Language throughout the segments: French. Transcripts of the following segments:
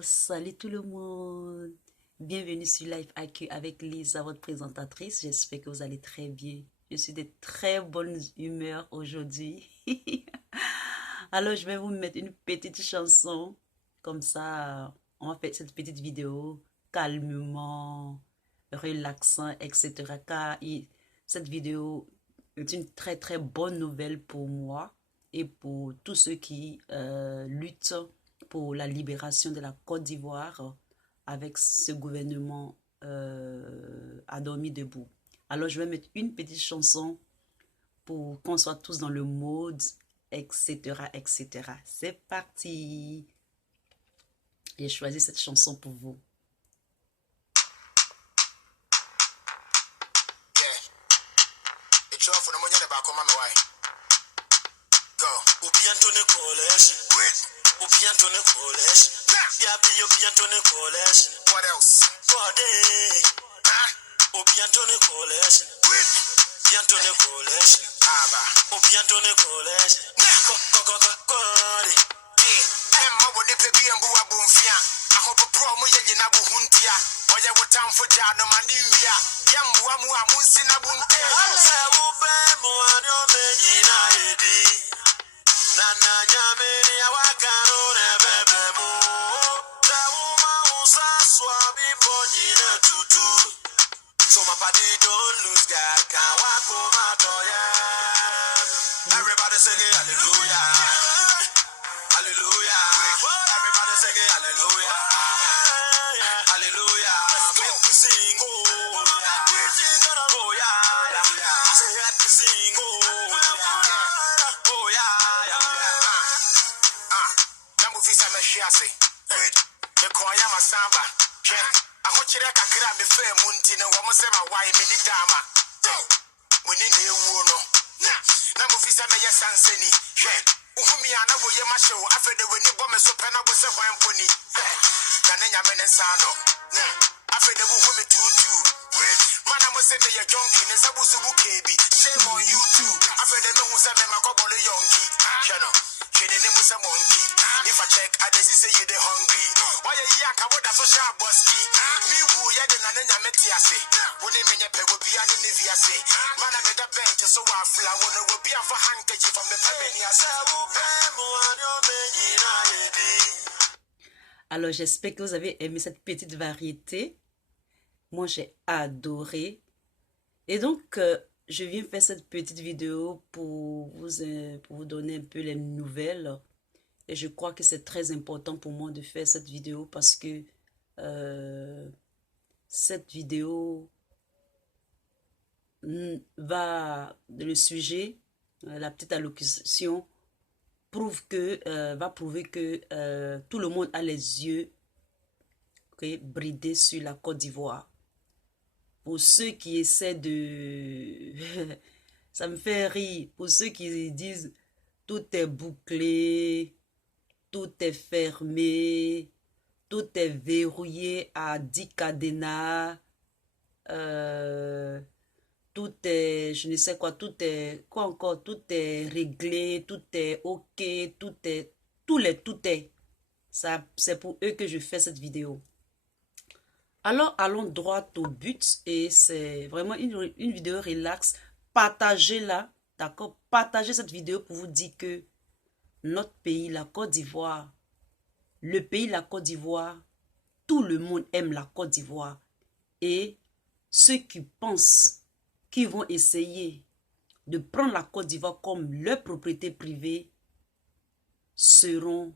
Salut tout le monde. Bienvenue sur Life IQ avec Lisa, votre présentatrice. J'espère que vous allez très bien. Je suis de très bonne humeur aujourd'hui. Alors, je vais vous mettre une petite chanson. Comme ça, on va faire cette petite vidéo calmement, relaxant, etc. Cette vidéo est une très très bonne nouvelle pour moi et pour tous ceux qui luttent pour la libération de la Côte d'Ivoire avec ce gouvernement adormi debout. Alors, je vais mettre une petite chanson pour qu'on soit tous dans le mode, etc., etc. C'est parti. J'ai choisi cette chanson pour vous. What else? Obiantone Coalition. Biantone Coalition. Obiantone Coalition. Emma would nip be and boo abunfia. I hope a promo yen abu huntia. Or ya would town for Jano Manivia. Yamu Amusinabu. Nana Yamini Awakano Nebemo. Swabi Bonina Tutu. So my body don't lose God. Can't walk for my toya. Everybody singing hallelujah. Hallelujah. Everybody singing hallelujah. Hallelujah. Make me sing oh. Oh yeah. Say let me sing oh. Oh yeah. Namu visa me shiase. The Koyama Samba. I want you to grab the fair Muntin and one say my wife, mini dama. We need a wono. Namufisa me yes and seni. Umi and I will ye my show after the winning bomb so penna was a wine pony. Canania Menesano. After the woman too. Man, I must say me a junkie and Sabusu KB. Shame on you too. After the no one said me my couple of yonki. Channel. Kidding him with a monkey. If I check, I just say you the hungry. Why a yak about a social busky? Me woo ya the Nana Metiase. When they mean a peg will be an Niviase. Man, I made a bench so I flower will be a for handkerchief from the Pemenia. Alors, j'espère que vous avez aimé cette petite variété. Moi, j'ai adoré. Et donc, je viens faire cette petite vidéo pour vous donner un peu les nouvelles. Et je crois que c'est très important pour moi de faire cette vidéo parce que cette vidéo le sujet, la petite allocution, va prouver que tout le monde a les yeux bridés sur la Côte d'Ivoire. Pour ceux qui essaient de... ça me fait rire. Pour ceux qui disent tout est bouclé, tout est fermé, tout est verrouillé à 10 cadenas, tout est, je ne sais quoi, tout est, quoi encore, tout est réglé, tout est ok, tout est. Ça, c'est pour eux que je fais cette vidéo. Alors, allons droit au but et c'est vraiment une vidéo relax. Partagez-la, d'accord? Partagez cette vidéo pour vous dire que notre pays, la Côte d'Ivoire, le pays, la Côte d'Ivoire, tout le monde aime la Côte d'Ivoire. Et ceux qui pensent qu'ils vont essayer de prendre la Côte d'Ivoire comme leur propriété privée seront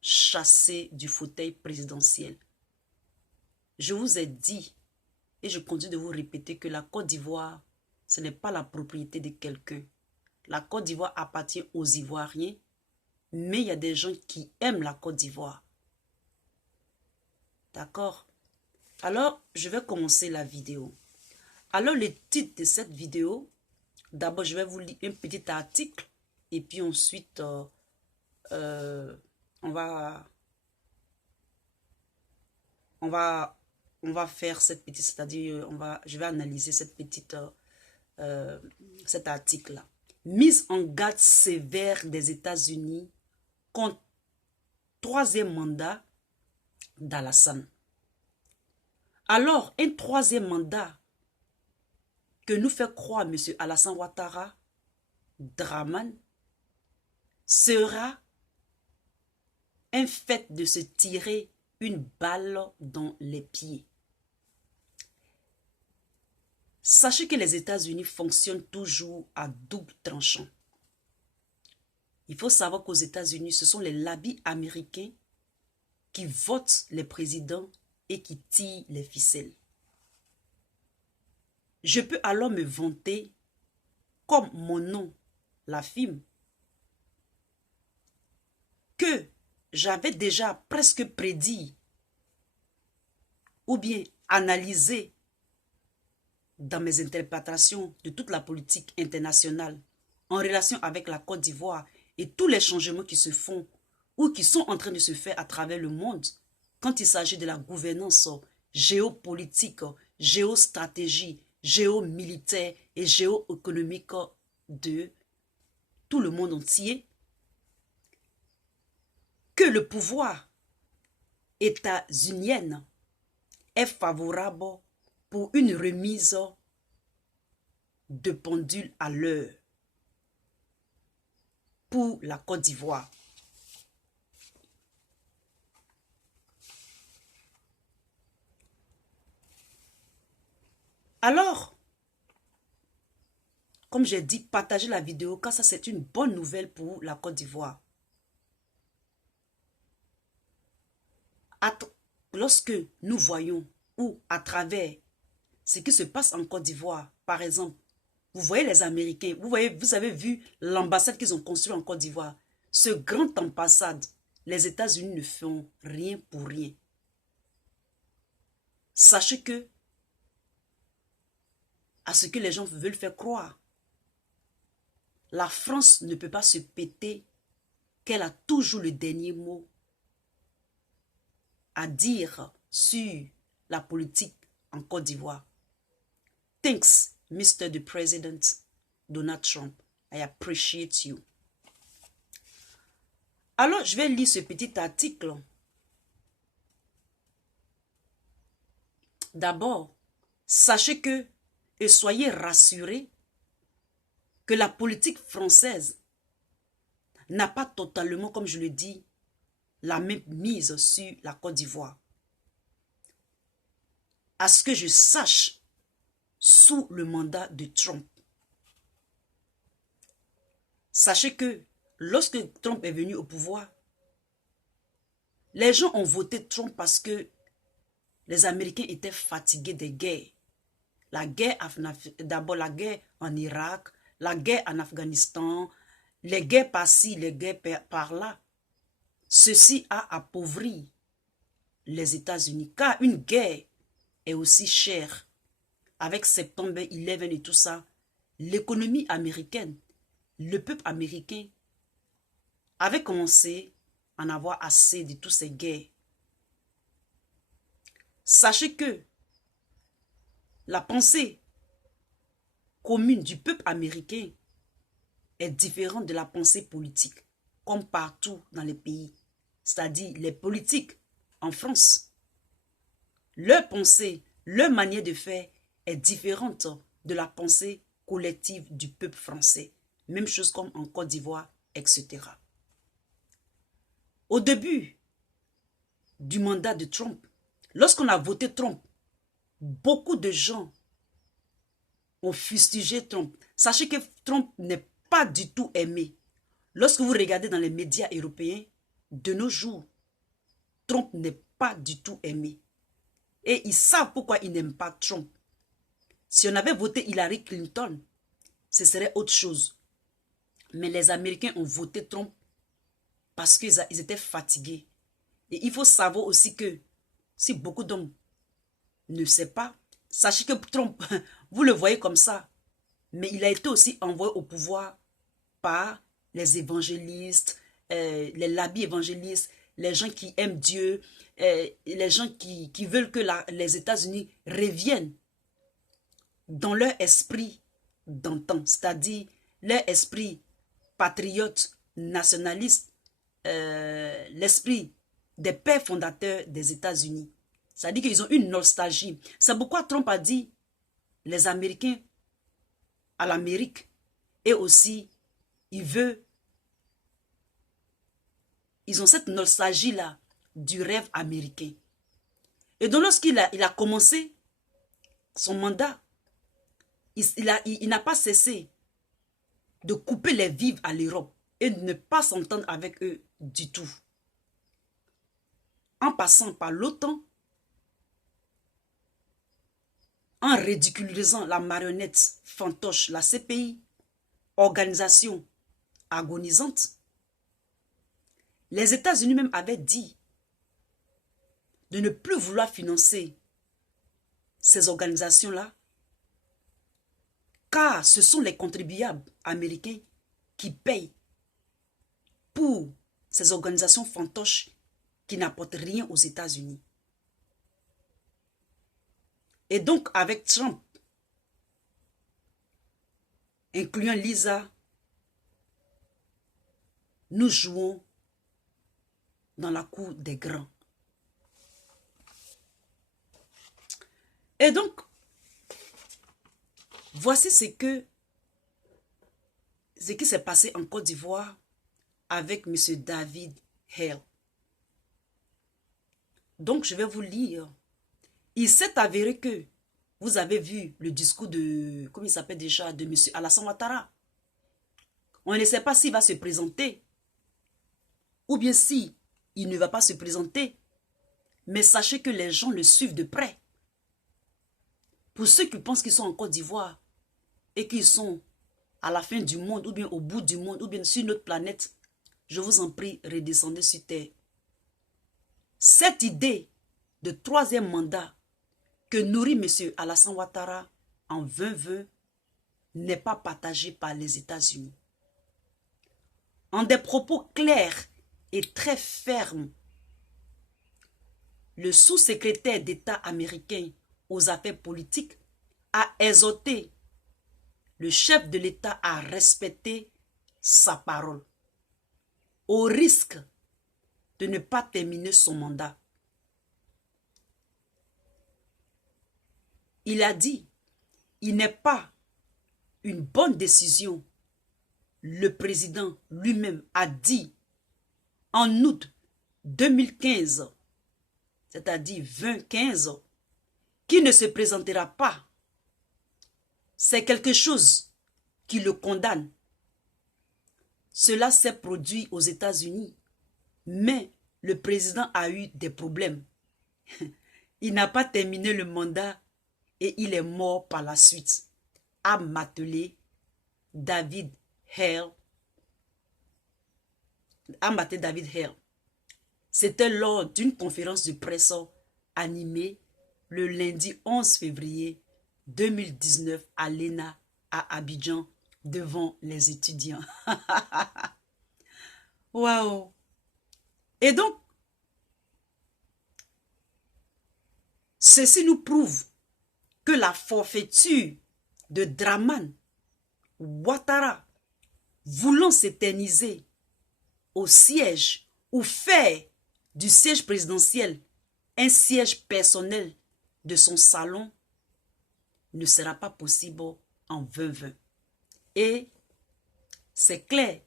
chassés du fauteuil présidentiel. Je vous ai dit et je continue de vous répéter que la Côte d'Ivoire, ce n'est pas la propriété de quelqu'un. La Côte d'Ivoire appartient aux Ivoiriens, mais il y a des gens qui aiment la Côte d'Ivoire. D'accord? Alors, je vais commencer la vidéo. Alors, le titre de cette vidéo, d'abord, je vais vous lire un petit article et puis ensuite, on va faire cette petite, c'est-à-dire, je vais analyser cette petite, cet article-là. Mise en garde sévère des États-Unis contre troisième mandat d'Alassane. Alors, un troisième mandat que nous fait croire M. Alassane Ouattara Dramane sera un fait de se tirer une balle dans les pieds. Sachez que les États-Unis fonctionnent toujours à double tranchant. Il faut savoir qu'aux États-Unis, ce sont les lobbies américains qui votent les présidents et qui tirent les ficelles. Je peux alors me vanter, comme mon nom l'affirme, que j'avais déjà presque prédit ou bien analysé dans mes interprétations de toute la politique internationale en relation avec la Côte d'Ivoire et tous les changements qui se font ou qui sont en train de se faire à travers le monde quand il s'agit de la gouvernance géopolitique, géostratégie, géomilitaire et géoéconomique de tout le monde entier, que le pouvoir états-unien est favorable pour une remise de pendule à l'heure pour la Côte d'Ivoire. Alors, comme j'ai dit, partagez la vidéo car ça c'est une bonne nouvelle pour la Côte d'Ivoire. Lorsque nous voyons ou à travers ce qui se passe en Côte d'Ivoire, par exemple, vous voyez les Américains, vous avez vu l'ambassade qu'ils ont construite en Côte d'Ivoire. Ce grand ambassade, les États-Unis ne font rien pour rien. Sachez que, à ce que les gens veulent faire croire, la France ne peut pas se péter qu'elle a toujours le dernier mot à dire sur la politique en Côte d'Ivoire. Thanks, Mr. the President Donald Trump. I appreciate you. Alors, je vais lire ce petit article. D'abord, sachez que, et soyez rassurés, que la politique française n'a pas totalement, comme je le dis, la même mise sur la Côte d'Ivoire. À ce que je sache, sous le mandat de Trump. Sachez que lorsque Trump est venu au pouvoir, les gens ont voté Trump parce que les Américains étaient fatigués des guerres. La guerre, d'abord la guerre en Irak, la guerre en Afghanistan, les guerres par-ci, les guerres par-là. Ceci a appauvri les États-Unis, car une guerre est aussi chère. Avec Septembre 11 et tout ça, l'économie américaine, le peuple américain avait commencé à en avoir assez de toutes ces guerres. Sachez que la pensée commune du peuple américain est différente de la pensée politique, comme partout dans les pays. C'est-à-dire les politiques en France. Leur pensée, leur manière de faire est différente de la pensée collective du peuple français. Même chose comme en Côte d'Ivoire, etc. Au début du mandat de Trump, lorsqu'on a voté Trump, beaucoup de gens ont fustigé Trump. Sachez que Trump n'est pas du tout aimé. Lorsque vous regardez dans les médias européens, de nos jours, Trump n'est pas du tout aimé. Et ils savent pourquoi ils n'aiment pas Trump. Si on avait voté Hillary Clinton, ce serait autre chose. Mais les Américains ont voté Trump parce qu'ils étaient fatigués. Et il faut savoir aussi que si beaucoup d'hommes ne savent pas, sachez que Trump, vous le voyez comme ça, mais il a été aussi envoyé au pouvoir par les évangélistes, les labis évangélistes, les gens qui aiment Dieu, les gens qui veulent que les États-Unis reviennent dans leur esprit d'antan, c'est-à-dire leur esprit patriote, nationaliste, l'esprit des pères fondateurs des États-Unis. C'est-à-dire qu'ils ont une nostalgie. C'est pourquoi Trump a dit les Américains à l'Amérique. Et aussi, ils ont cette nostalgie-là du rêve américain. Et donc, lorsqu'il a commencé son mandat, il n'a pas cessé de couper les vivres à l'Europe et de ne pas s'entendre avec eux du tout. En passant par l'OTAN, en ridiculisant la marionnette fantoche, la CPI, organisation agonisante, les États-Unis même avaient dit de ne plus vouloir financer ces organisations-là, car ce sont les contribuables américains qui payent pour ces organisations fantoches qui n'apportent rien aux États-Unis. Et donc, avec Trump, incluant Lisa, nous jouons dans la cour des grands. Et donc, voici ce qui s'est passé en Côte d'Ivoire avec M. David Hale. Donc, je vais vous lire. Il s'est avéré que vous avez vu le discours de, comment il s'appelle déjà, de M. Alassane Ouattara. On ne sait pas s'il va se présenter ou bien si il ne va pas se présenter. Mais sachez que les gens le suivent de près. Pour ceux qui pensent qu'ils sont en Côte d'Ivoire et qu'ils sont à la fin du monde ou bien au bout du monde ou bien sur notre planète, je vous en prie, redescendez sur terre. Cette idée de troisième mandat que nourrit M. Alassane Ouattara en 2020 n'est pas partagée par les États-Unis. En des propos clairs et très fermes, le sous-secrétaire d'État américain aux affaires politiques a exhorté le chef de l'État à respecter sa parole, au risque de ne pas terminer son mandat. Il a dit, il n'est pas une bonne décision. Le président lui-même a dit en août 2015, c'est-à-dire 2015, qu'il ne se présentera pas. C'est quelque chose qui le condamne. Cela s'est produit aux États-Unis, mais le président a eu des problèmes. Il n'a pas terminé le mandat et il est mort par la suite, a martelé David Hale. C'était lors d'une conférence de presse animée le lundi 11 février 2019 à l'ENA à Abidjan devant les étudiants. Waouh! Et donc, ceci nous prouve que la forfaiture de Dramane Ouattara, voulant s'éterniser au siège ou faire du siège présidentiel un siège personnel de son salon, ne sera pas possible en 2020. Et c'est clair,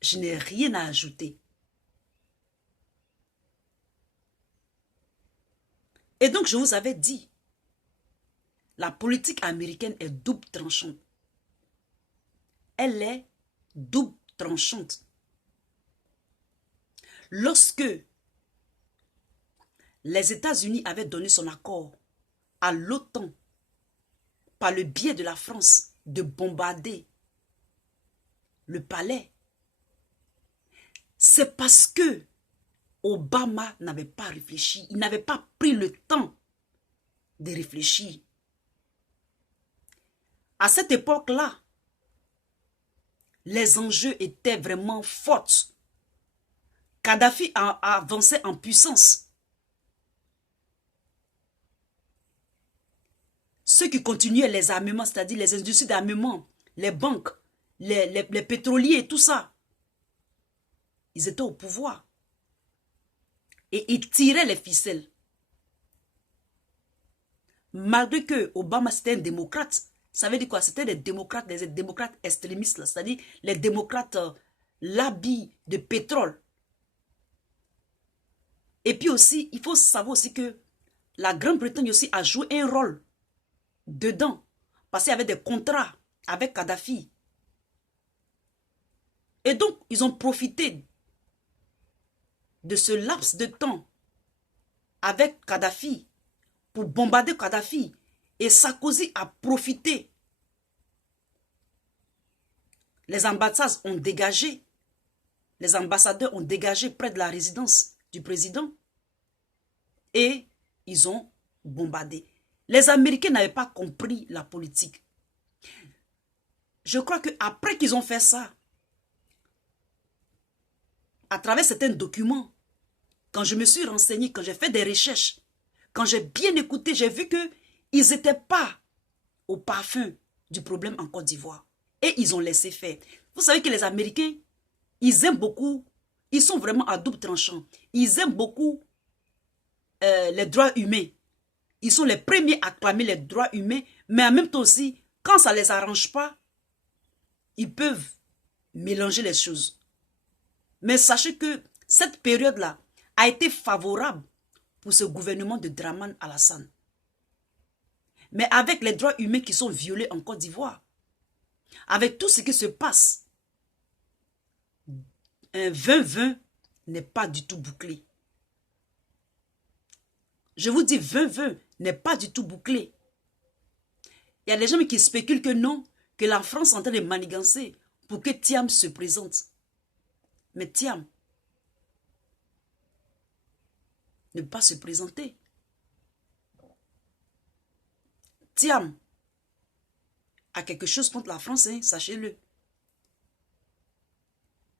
je n'ai rien à ajouter. Et donc je vous avais dit, la politique américaine est double tranchante. Elle est double tranchante. Lorsque les États-Unis avaient donné son accord à l'OTAN par le biais de la France de bombarder le palais, c'est parce que Obama n'avait pas réfléchi. Il n'avait pas pris le temps de réfléchir. À cette époque-là, les enjeux étaient vraiment forts. Kadhafi a avancé en puissance. Ceux qui continuaient les armements, c'est-à-dire les industries d'armement, les banques, les pétroliers, tout ça, ils étaient au pouvoir. Et ils tiraient les ficelles. Malgré que Obama c'était un démocrate, ça veut dire quoi? C'était des démocrates extrémistes, c'est-à-dire les démocrates l'habit de pétrole. Et puis aussi, il faut savoir aussi que la Grande-Bretagne aussi a joué un rôle dedans, parce qu'il y avait des contrats avec Kadhafi. Et donc, ils ont profité de ce laps de temps avec Kadhafi pour bombarder Kadhafi. Et Sarkozy a profité. Les ambassades ont dégagé. Les ambassadeurs ont dégagé près de la résidence du président. Et ils ont bombardé. Les Américains n'avaient pas compris la politique. Je crois qu'après qu'ils ont fait ça, à travers certains documents, quand je me suis renseigné, quand j'ai fait des recherches, quand j'ai bien écouté, j'ai vu qu'ils n'étaient pas au parfum du problème en Côte d'Ivoire. Et ils ont laissé faire. Vous savez que les Américains, ils aiment beaucoup, ils sont vraiment à double tranchant. Ils aiment beaucoup les droits humains. Ils sont les premiers à clamer les droits humains, mais en même temps aussi, quand ça ne les arrange pas, ils peuvent mélanger les choses. Mais sachez que cette période-là a été favorable pour ce gouvernement de Dramane Alassane. Mais avec les droits humains qui sont violés en Côte d'Ivoire, avec tout ce qui se passe, un 2020 n'est pas du tout bouclé. Je vous dis, 2020 n'est pas du tout bouclé. Il y a des gens qui spéculent que non, que la France est en train de manigancer pour que Thiam se présente. Mais Thiam ne peut pas se présenter. Thiam a quelque chose contre la France, hein, sachez-le.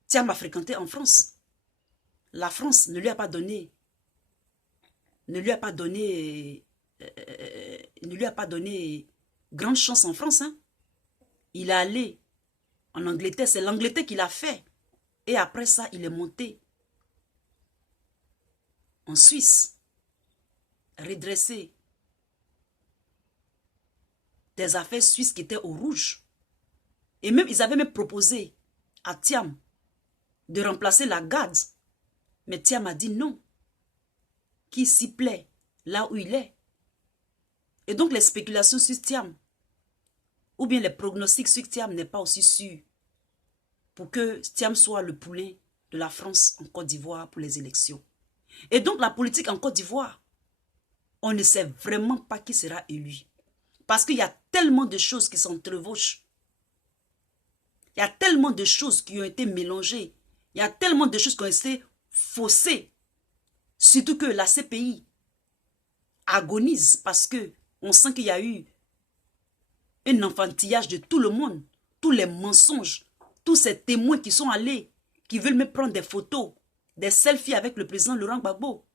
Thiam a fréquenté en France. La France ne lui a pas donné grande chance en France. Hein. Il est allé en Angleterre, c'est l'Angleterre qui l'a fait. Et après ça, il est monté en Suisse, redresser des affaires suisses qui étaient au rouge. Et même, ils avaient même proposé à Thiam de remplacer la garde. Mais Thiam a dit non, qu'il s'y plaît là où il est. Et donc les spéculations sur Thiam, ou bien les pronostics sur Thiam n'est pas aussi sûr pour que Thiam soit le poulet de la France en Côte d'Ivoire pour les élections. Et donc la politique en Côte d'Ivoire, on ne sait vraiment pas qui sera élu. Parce qu'il y a tellement de choses qui s'entrevauchent. Il y a tellement de choses qui ont été mélangées. Il y a tellement de choses qui ont été faussées. Surtout que la CPI agonise parce que on sent qu'il y a eu un enfantillage de tout le monde. Tous les mensonges, tous ces témoins qui sont allés, qui veulent me prendre des photos, des selfies avec le président Laurent Gbagbo.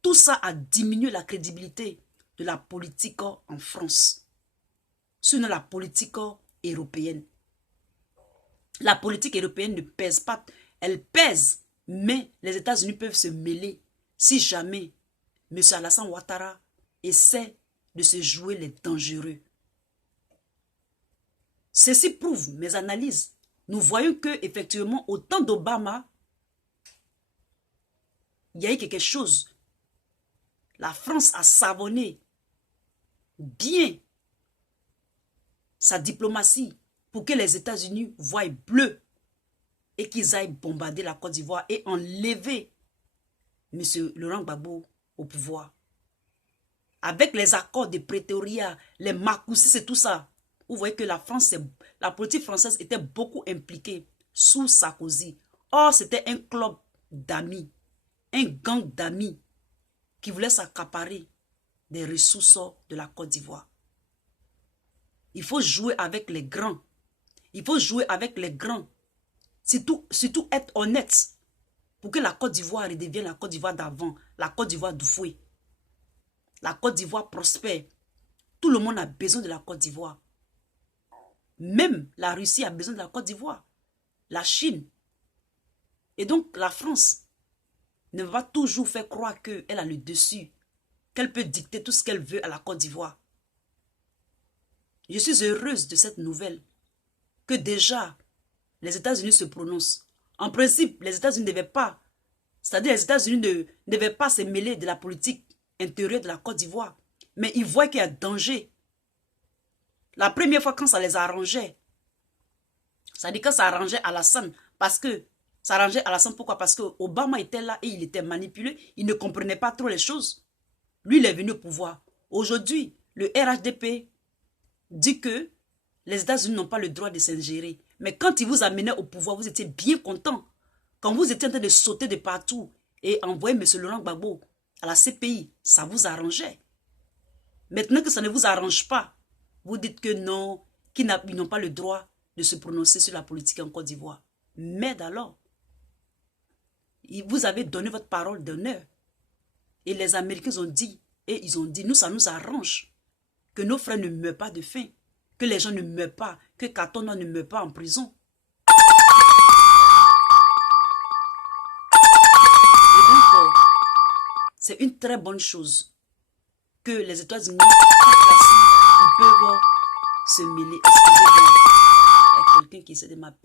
Tout ça a diminué la crédibilité de la politique en France. Sinon la politique européenne. La politique européenne ne pèse pas. Elle pèse, mais les États-Unis peuvent se mêler si jamais M. Alassane Ouattara essaie de se jouer les dangereux. Ceci prouve mes analyses. Nous voyons que effectivement, au temps d'Obama, il y a eu quelque chose. La France a savonné bien sa diplomatie pour que les États-Unis voient bleu et qu'ils aillent bombarder la Côte d'Ivoire et enlever M. Laurent Gbagbo au pouvoir. Avec les accords de Pretoria, les Marcoussis et tout ça, vous voyez que la politique française était beaucoup impliquée sous Sarkozy. Or, c'était un club d'amis, un gang d'amis qui voulait s'accaparer des ressources de la Côte d'Ivoire. Il faut jouer avec les grands. Il faut jouer avec les grands. Surtout être honnête pour que la Côte d'Ivoire redevienne la Côte d'Ivoire d'avant, la Côte d'Ivoire d'Oufoué. La Côte d'Ivoire prospère. Tout le monde a besoin de la Côte d'Ivoire. Même la Russie a besoin de la Côte d'Ivoire. La Chine. Et donc, la France ne va toujours faire croire qu'elle a le dessus, qu'elle peut dicter tout ce qu'elle veut à la Côte d'Ivoire. Je suis heureuse de cette nouvelle, que déjà, les États-Unis se prononcent. En principe, les États-Unis ne devaient pas, c'est-à-dire les États-Unis ne devaient pas se mêler de la politique intérieure de la Côte d'Ivoire. Mais ils voient qu'il y a danger. La première fois, quand ça les arrangeait, c'est-à-dire quand ça arrangeait Alassane, parce que ça arrangeait Alassane, pourquoi? Parce que Obama était là et il était manipulé, il ne comprenait pas trop les choses. Lui, il est venu au pouvoir. Aujourd'hui, le RHDP dit que les États-Unis n'ont pas le droit de s'ingérer. Mais quand il vous amenait au pouvoir, vous étiez bien content. Quand vous étiez en train de sauter de partout et envoyer M. Laurent Gbagbo à la CPI, ça vous arrangeait. Maintenant que ça ne vous arrange pas, vous dites que non, qu'ils n'ont pas le droit de se prononcer sur la politique en Côte d'Ivoire. Mais alors, vous avez donné votre parole d'honneur. Et les Américains ont dit, nous, ça nous arrange que nos frères ne meurent pas de faim, que les gens ne meurent pas, que Katona ne meurt pas en prison. Et donc, c'est une très bonne chose que les États-Unis, ils peuvent se mêler. Excusez-moi, il y a quelqu'un qui essaie de m'appeler.